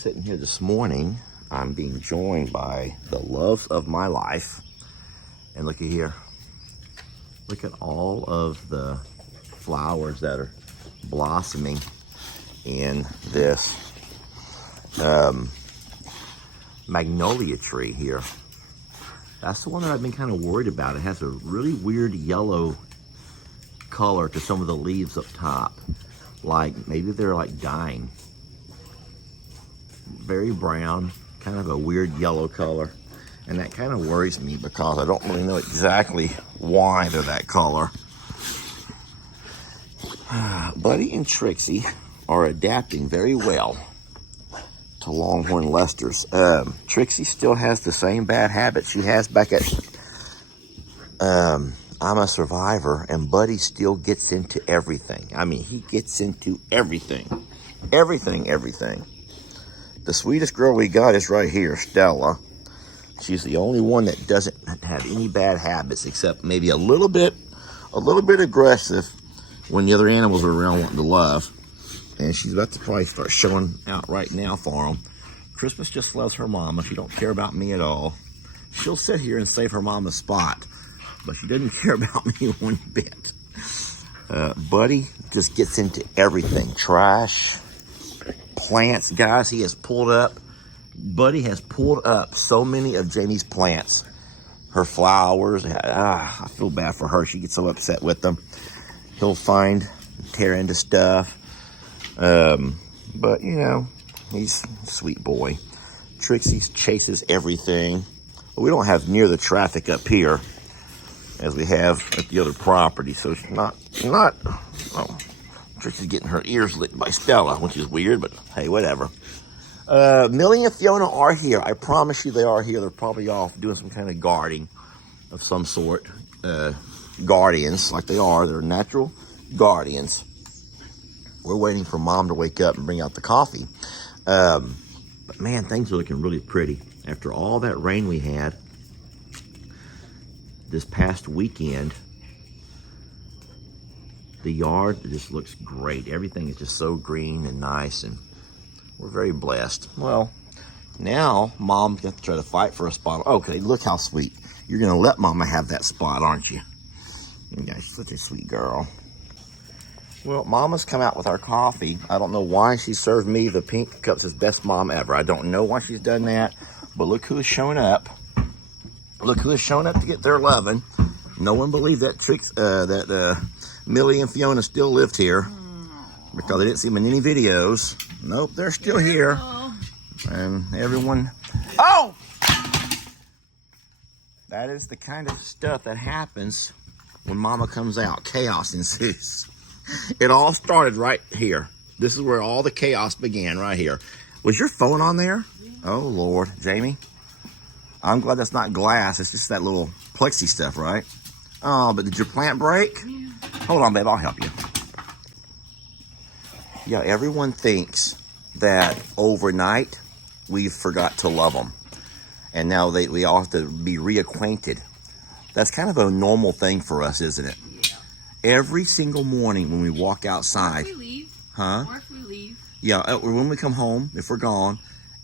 sitting here this morning, I'm being joined by the love of my life. And look at here. Look at all of the flowers that are blossoming in this magnolia tree here. That's the one that I've been kind of worried about. It has a really weird yellow color to some of the leaves up top. Like maybe they're like dying. Very brown, kind of a weird yellow color. And that kind of worries me because I don't really know exactly why they're that color. Buddy and Trixie are adapting very well to Longhorn Lester's. Trixie still has the same bad habits she has back at I'm a Survivor, and Buddy still gets into everything. I mean, he gets into everything. Everything. The sweetest girl we got is right here, Stella. She's the only one that doesn't have any bad habits, except maybe a little bit aggressive when the other animals are around wanting to love. And she's about to probably start showing out right now for them. Christmas just loves her mama. She don't care about me at all. She'll sit here and save her mama's spot, but she doesn't care about me one bit. Buddy just gets into everything. Trash, plants, guys, he has pulled up. Buddy has pulled up so many of Jamie's plants. Her flowers, I feel bad for her. She gets so upset with them. He'll tear into stuff. But, you know, he's a sweet boy. Trixie chases everything. We don't have near the traffic up here as we have at the other property. So it's not, Trixie's getting her ears licked by Stella, which is weird, but hey, whatever. Millie and Fiona are here. I promise you they are here. They're probably off doing some kind of guarding of some sort. Guardians, like they are. They're natural guardians. We're waiting for Mom to wake up and bring out the coffee. But man, things are looking really pretty. After all that rain we had this past weekend, the yard just looks great. Everything is just so green and nice, and we're very blessed. Well, now Mom's got to try to fight for a spot. Okay, look how sweet. You're going to let Mama have that spot, aren't you? You guys, such a sweet girl. Well, Mama's come out with our coffee. I don't know why she served me the pink cups as best mom ever. I don't know why she's done that, but look who is showing up. Look who is showing up to get their loving. No one believed that Millie and Fiona still lived here because they didn't see them in any videos. Nope, they're still here. And everyone... Oh! That is the kind of stuff that happens when Mama comes out. Chaos ensues. It all started right here. This is where all the chaos began, right here. Was your phone on there? Oh, Lord. Jamie? I'm glad that's not glass. It's just that little plexi stuff, right? Oh, but did your plant break? Yeah. Hold on, babe. I'll help you. Yeah, everyone thinks that overnight we forgot to love them. And now we all have to be reacquainted. That's kind of a normal thing for us, isn't it? Every single morning when we walk outside. Or if we leave. Huh? Or if we leave. Yeah, or when we come home, if we're gone,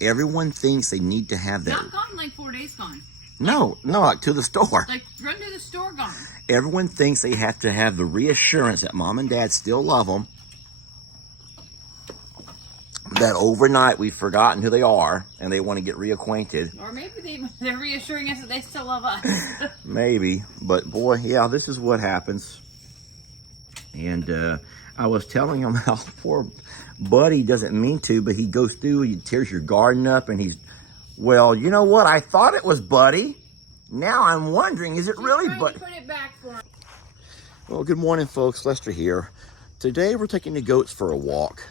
everyone thinks they need to have that. Not gone, like 4 days gone. No, like to the store. Like run to the store gone. Everyone thinks they have to have the reassurance that Mom and Dad still love them. That overnight we've forgotten who they are and they want to get reacquainted. Or maybe they're reassuring us that they still love us. Maybe, but boy, yeah, this is what happens. And I was telling him how poor Buddy doesn't mean to, but he goes through, he tears your garden up, and he's, well, you know what? I thought it was Buddy. Now I'm wondering, is it really Buddy? Put it back for him. Well, good morning, folks. Lester here. Today we're taking the goats for a walk.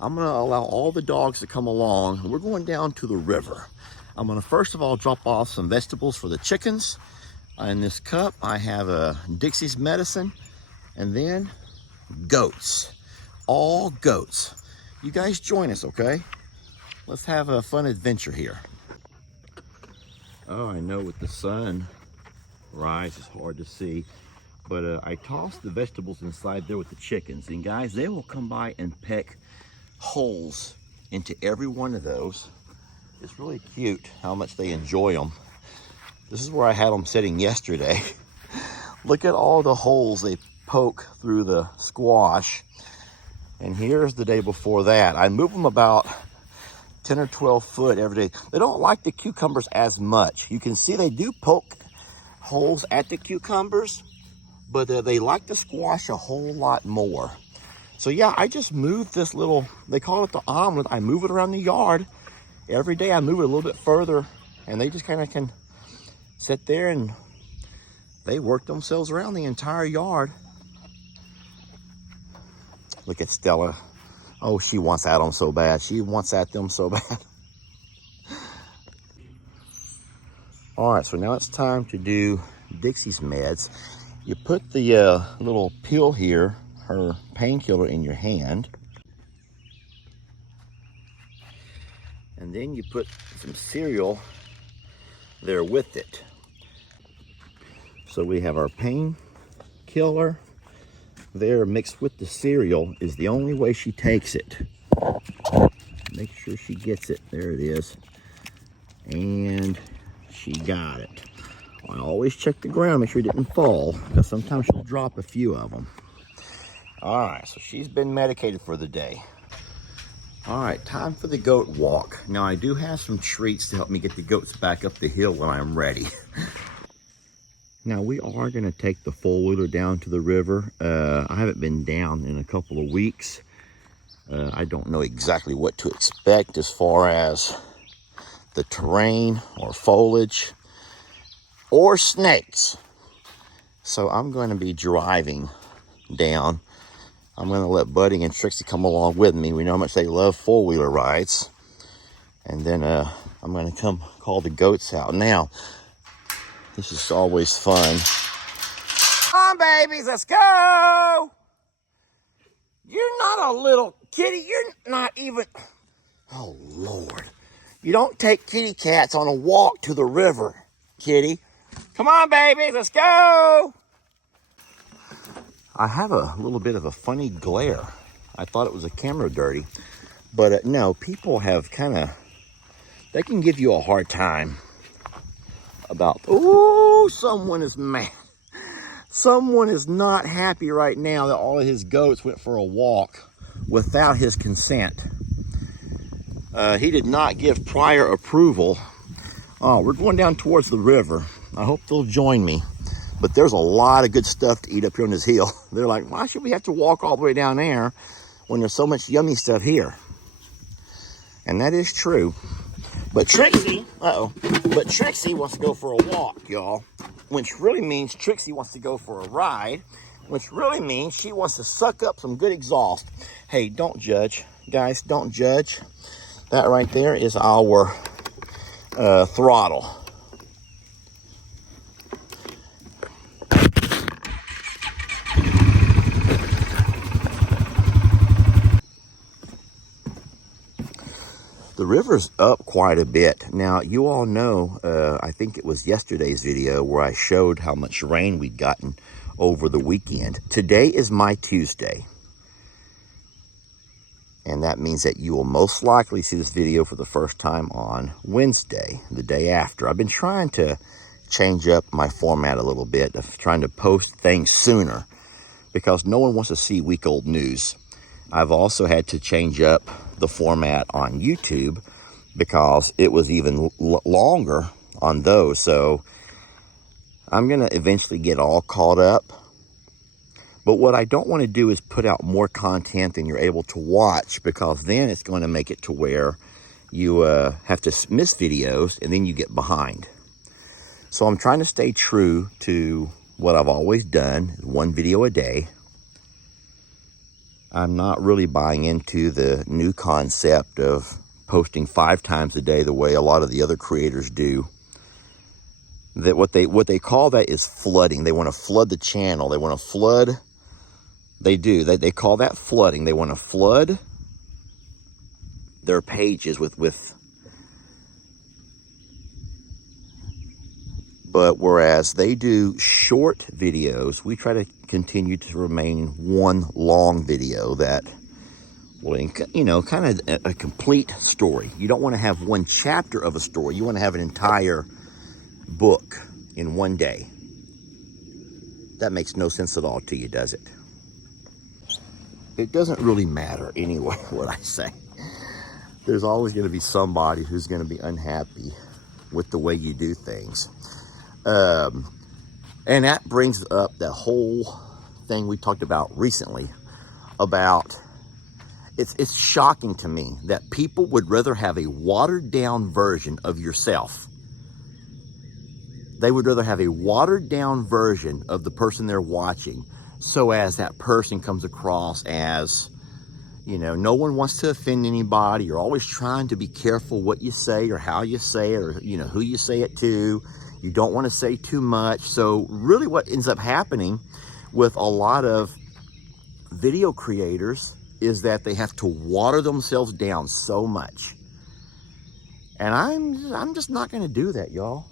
I'm going to allow all the dogs to come along. We're going down to the river. I'm going to first of all drop off some vegetables for the chickens. In this cup, I have Dixie's medicine. And then goats, all goats. You guys join us, okay? Let's have a fun adventure here. Oh, I know with the sun rise, it's hard to see. But I tossed the vegetables inside there with the chickens. And guys, they will come by and peck holes into every one of those. It's really cute how much they enjoy them. This is where I had them sitting yesterday. Look at all the holes they poke through the squash. And here's the day before that. I move them about 10 or 12 foot every day. They don't like the cucumbers as much. You can see they do poke holes at the cucumbers, but they like the squash a whole lot more. So yeah, I just move this little, they call it the omelet. I move it around the yard. Every day I move it a little bit further, and they just kind of can sit there and they work themselves around the entire yard. Look at Stella. Oh, she wants at them so bad. She wants at them so bad. All right, so now it's time to do Dixie's meds. You put the little pill here, her painkiller, in your hand. And then you put some cereal there with it. So we have our painkiller there mixed with the cereal is the only way she takes it. Make sure she gets it. There it is. And she got it. I always check the ground, make sure it didn't fall, because sometimes she'll drop a few of them. All right, so she's been medicated for the day. All right, time for the goat walk. Now I do have some treats to help me get the goats back up the hill when I'm ready. Now we are gonna take the four-wheeler down to the river. I haven't been down in a couple of weeks. I don't know exactly what to expect as far as the terrain or foliage or snakes. So I'm gonna be driving down. I'm gonna let Buddy and Trixie come along with me. We know how much they love four-wheeler rides. And then I'm gonna come call the goats out. Now, this is always fun. Come on, babies, let's go! You're not a little kitty. You're not even... Oh, Lord. You don't take kitty cats on a walk to the river, kitty. Come on, babies, let's go! I have a little bit of a funny glare. I thought it was a camera dirty. But no, people have kind of... They can give you a hard time about, oh, someone is mad. Someone is not happy right now that all of his goats went for a walk without his consent. He did not give prior approval. Oh, we're going down towards the river. I hope they'll join me. But there's a lot of good stuff to eat up here on this hill. They're like, why should we have to walk all the way down there when there's so much yummy stuff here? And that is true. But Trixie, but Trixie wants to go for a walk, y'all. Which really means Trixie wants to go for a ride. Which really means she wants to suck up some good exhaust. Hey, don't judge. Guys, don't judge. That right there is our throttle. The river's up quite a bit. Now, you all know, I think it was yesterday's video where I showed how much rain we'd gotten over the weekend. Today is my Tuesday. And that means that you will most likely see this video for the first time on Wednesday, the day after. I've been trying to change up my format a little bit, of trying to post things sooner, because no one wants to see week-old news. I've also had to change up the format on YouTube because it was even longer on those. So I'm going to eventually get all caught up. But what I don't want to do is put out more content than you're able to watch, because then it's going to make it to where you have to miss videos and then you get behind. So I'm trying to stay true to what I've always done, one video a day. I'm not really buying into the new concept of posting 5 times a day the way a lot of the other creators do. That what they call that is flooding. They want to flood the channel. They want to flood. They do. They call that flooding. They want to flood their pages with. But whereas they do short videos, we try to continue to remain one long video that Well, you know, kind of a complete story. You don't want to have one chapter of a story. You want to have an entire book in one day. That makes no sense at all to you, does it? It doesn't really matter anyway what I say. There's always going to be somebody who's going to be unhappy with the way you do things. And that brings up that whole thing we talked about recently about it's shocking to me that people would rather have a watered down version of yourself. They would rather have a watered down version of the person they're watching, so as that person comes across as, you know, no one wants to offend anybody. You're always trying to be careful what you say or how you say it, or, you know, who you say it to. You don't want to say too much. So really what ends up happening with a lot of video creators is that they have to water themselves down so much. And I'm just not going to do that, y'all.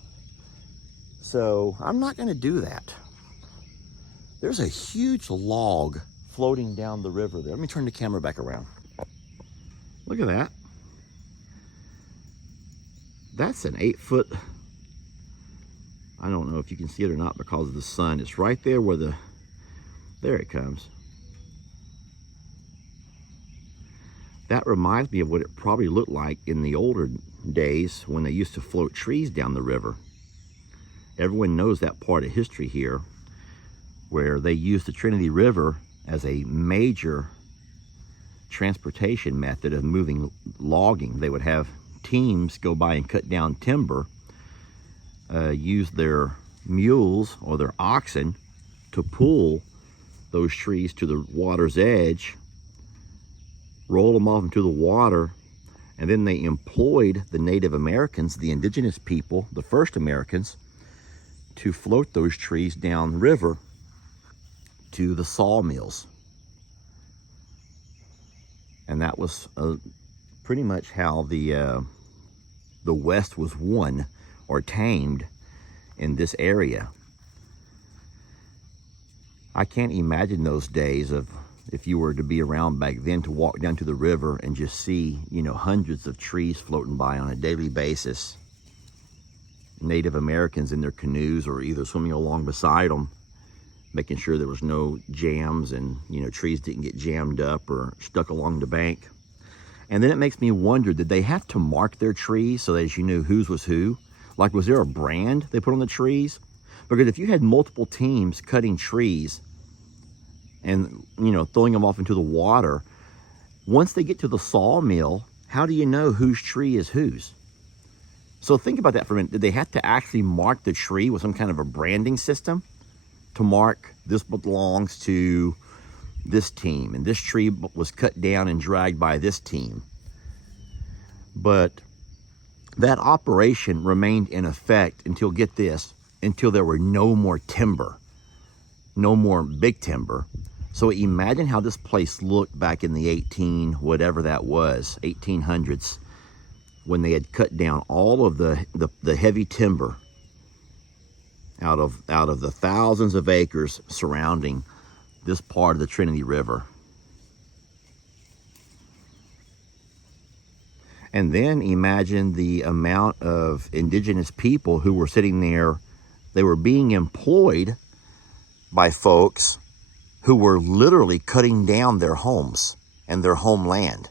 So I'm not going to do that. There's a huge log floating down the river there. Let me turn the camera back around. Look at that. That's an 8-foot, I don't know if you can see it or not because of the sun. It's right there where there it comes. That reminds me of what it probably looked like in the older days when they used to float trees down the river. Everyone knows that part of history here, where they used the Trinity River as a major transportation method of moving logging. They would have teams go by and cut down timber, use their mules or their oxen to pull those trees to the water's edge, roll them off into the water, and then they employed the Native Americans, the indigenous people, the first Americans, to float those trees down the river to the sawmills. And that was pretty much how the West was won or tamed in this area. I can't imagine those days of, if you were to be around back then, to walk down to the river and just see, you know, hundreds of trees floating by on a daily basis. Native Americans in their canoes or either swimming along beside them, making sure there was no jams and, you know, trees didn't get jammed up or stuck along the bank. And then it makes me wonder, did they have to mark their trees so that you knew whose was who? Like, was there a brand they put on the trees? Because if you had multiple teams cutting trees and, you know, throwing them off into the water, once they get to the sawmill, how do you know whose tree is whose? So think about that for a minute. Did they have to actually mark the tree with some kind of a branding system to mark this belongs to this team and this tree was cut down and dragged by this team? But that operation remained in effect until, get this, until there were no more timber, no more big timber. So imagine how this place looked back in the 1800s, when they had cut down all of the heavy timber out of the thousands of acres surrounding this part of the Trinity River. And then imagine the amount of indigenous people who were sitting there. They were being employed by folks who were literally cutting down their homes and their homeland.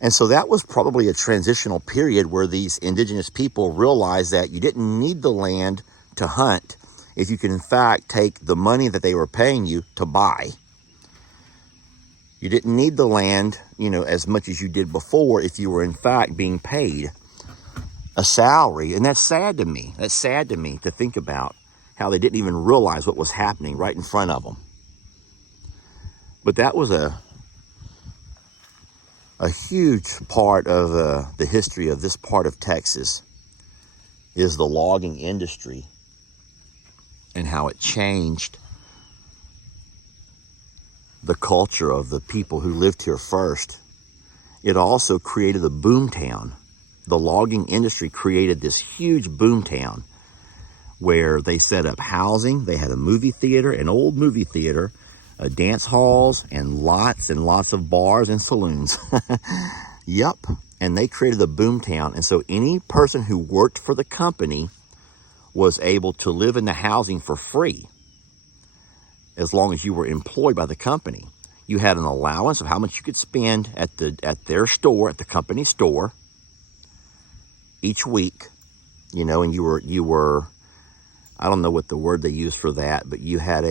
And so that was probably a transitional period where these indigenous people realized that you didn't need the land to hunt if you could in fact take the money that they were paying you to buy. You didn't need the land, you know, as much as you did before if you were in fact being paid a salary. And that's sad to me. That's sad to me to think about how they didn't even realize what was happening right in front of them. But that was a huge part of the history of this part of Texas, is the logging industry and how it changed the culture of the people who lived here first. It also created a boom town. The logging industry created this huge boom town where they set up housing. They had a movie theater, an old movie theater dance halls and lots of bars and saloons. Yep. And they created a boom town. And so any person who worked for the company was able to live in the housing for free as long as you were employed by the company. You had an allowance of how much you could spend at their store, at the company store, each week, you know, and you were, I don't know what the word they use for that, but you had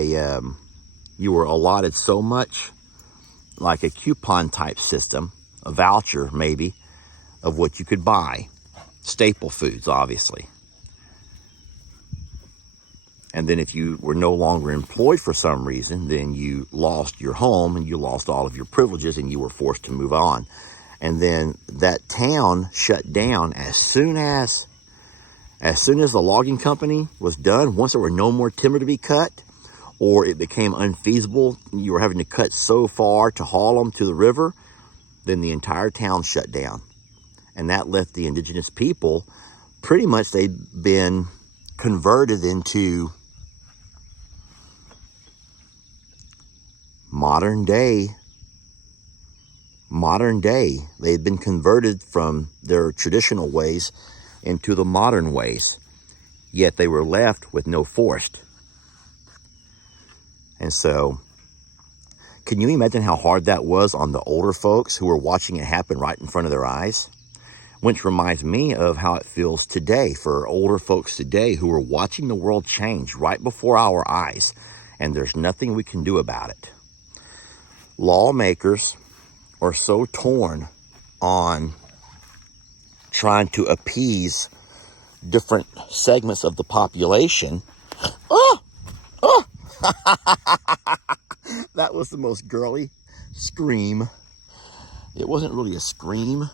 you were allotted so much, like a coupon type system, a voucher maybe, of what you could buy. Staple foods, obviously. And then if you were no longer employed for some reason, then you lost your home and you lost all of your privileges and you were forced to move on. And then that town shut down as soon as the logging company was done. Once there were no more timber to be cut, or it became unfeasible, you were having to cut so far to haul them to the river, then the entire town shut down. And that left the indigenous people, pretty much they'd been converted into modern day. They had been converted from their traditional ways into the modern ways, yet they were left with no forest. And so, can you imagine how hard that was on the older folks who were watching it happen right in front of their eyes? Which reminds me of how it feels today for older folks today who are watching the world change right before our eyes, and there's nothing we can do about it. Lawmakers are so torn on trying to appease different segments of the population. Oh! Oh! That was the most girly scream. It wasn't really a scream.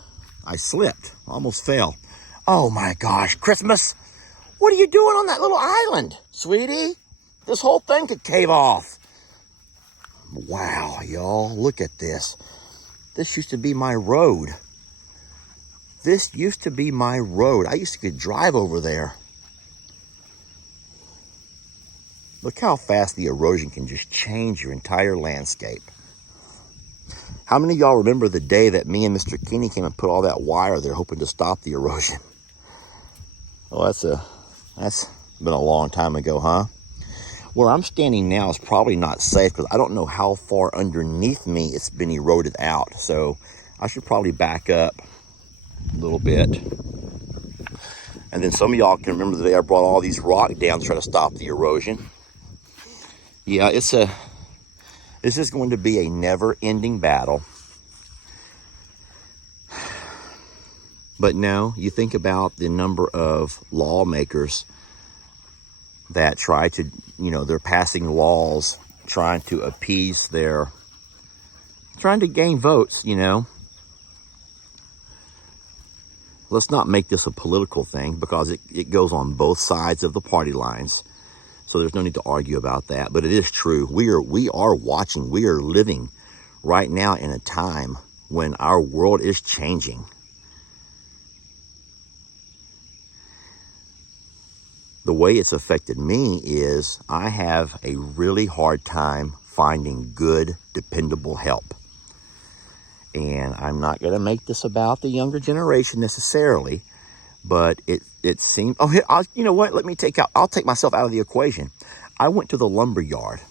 I slipped, almost fell. Oh my gosh, Christmas! What are you doing on that little island, sweetie? This whole thing could cave off. Wow, y'all, look at this. This used to be my road. This used to be my road. I used to could drive over there. Look how fast the erosion can just change your entire landscape. How many of y'all remember the day that me and Mr. Kinney came and put all that wire there hoping to stop the erosion? Oh, that's been a long time ago, huh? Where I'm standing now is probably not safe because I don't know how far underneath me it's been eroded out. So I should probably back up a little bit. And then some of y'all can remember the day I brought all these rocks down to try to stop the erosion. Yeah, this is going to be a never-ending battle. But no, you think about the number of lawmakers that try to, they're passing laws trying to appease trying to gain votes, Let's not make this a political thing because it goes on both sides of the party lines. So there's no need to argue about that. But it is true. We are watching. We are living right now in a time when our world is changing. The way it's affected me is I have a really hard time finding good, dependable help. And I'm not going to make this about the younger generation necessarily, but it seems, you know what? I'll take myself out of the equation. I went to the lumber yard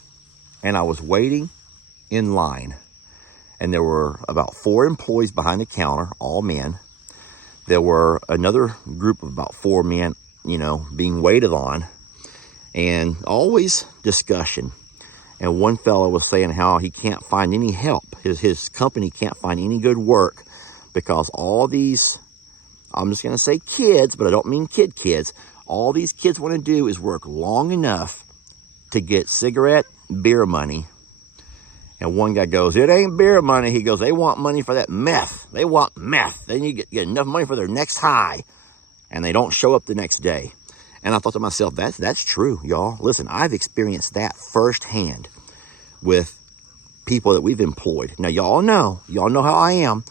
and I was waiting in line, and there were about 4 employees behind the counter, all men. There were another group of about 4 men, being waited on, and always discussion. And one fellow was saying how he can't find any help. His company can't find any good work because all these, I'm just going to say kids, but I don't mean kids. All these kids want to do is work long enough to get cigarette, beer money. And one guy goes, it ain't beer money. He goes, they want money for that meth. They want meth. They need to get enough money for their next high. And they don't show up the next day. And I thought to myself, that's true, y'all. Listen, I've experienced that firsthand with people that we've employed. Now, y'all know how I am.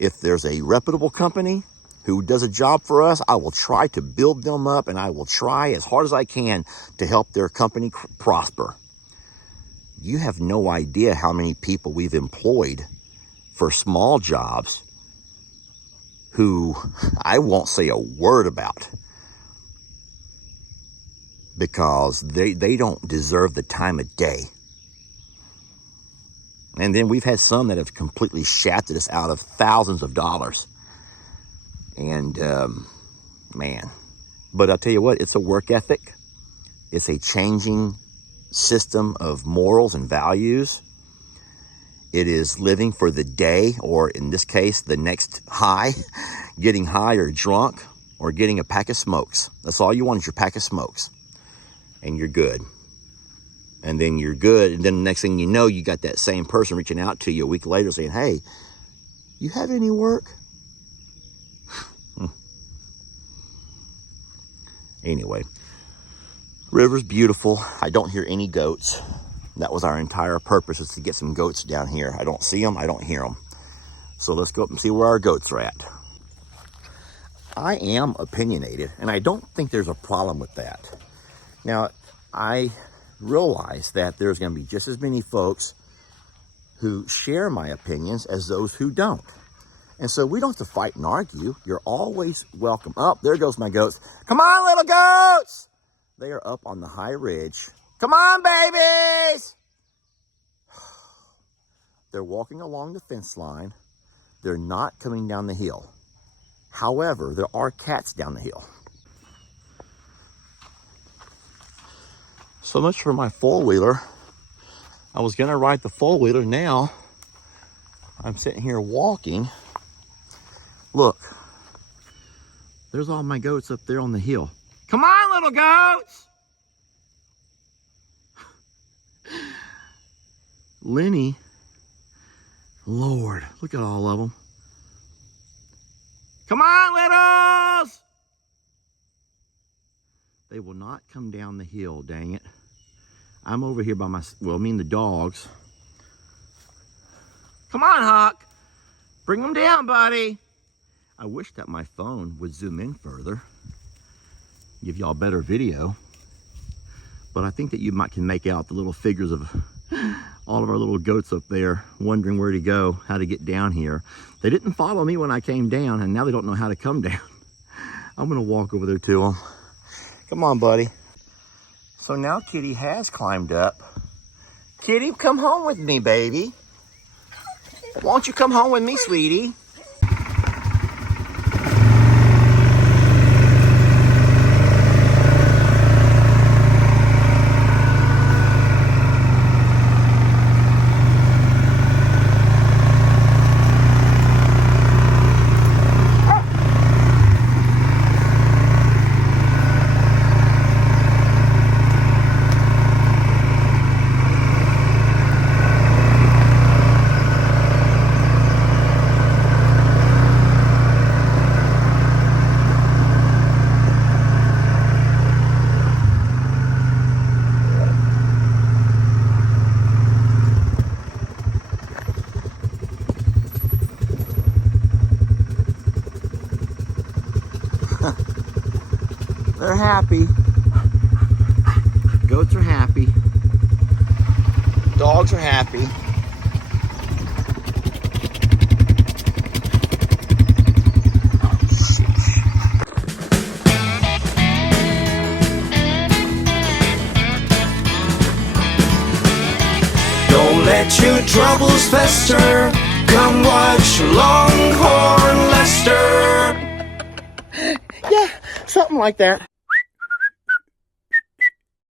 If there's a reputable company who does a job for us, I will try to build them up, and I will try as hard as I can to help their company prosper. you have no idea how many people we've employed for small jobs who I won't say a word about because they don't deserve the time of day. And then we've had some that have completely shafted us out of thousands of dollars. And man, but I'll tell you what, it's a work ethic. It's a changing system of morals and values. It is living for the day, or in this case, the next high, getting high or drunk, or getting a pack of smokes. That's all you want is your pack of smokes. And you're good. And then you're good. And then the next thing you know, you got that same person reaching out to you a week later saying, hey, you have any work? Anyway, river's beautiful. I don't hear any goats. That was our entire purpose, is to get some goats down here. I don't see them, I don't hear them. So let's go up and see where our goats are at. I am opinionated, and I don't think there's a problem with that. Now, I realize that there's going to be just as many folks who share my opinions as those who don't. And so we don't have to fight and argue. You're always welcome. Oh, there goes my goats. Come on, little goats! They are up on the high ridge. Come on, babies! They're walking along the fence line. They're not coming down the hill. However, there are cats down the hill. So much for my four-wheeler. I was gonna ride the four-wheeler. Now I'm sitting here walking. Look, there's all my goats up there on the hill. Come on, little goats! Lenny, Lord, look at all of them. Come on, littles! They will not come down the hill, dang it. I'm over here by the dogs. Come on, Huck. Bring them down, buddy. I wish that my phone would zoom in further, give y'all better video. But I think that you can make out the little figures of all of our little goats up there, wondering where to go, how to get down here. They didn't follow me when I came down, and now they don't know how to come down. I'm gonna walk over there to them. Come on, buddy. So now Kitty has climbed up. Kitty, come home with me, baby. Won't you come home with me, sweetie? They're happy. Goats are happy. Dogs are happy. Don't let your troubles fester. Come watch Longhorn Lester. Yeah, something like that.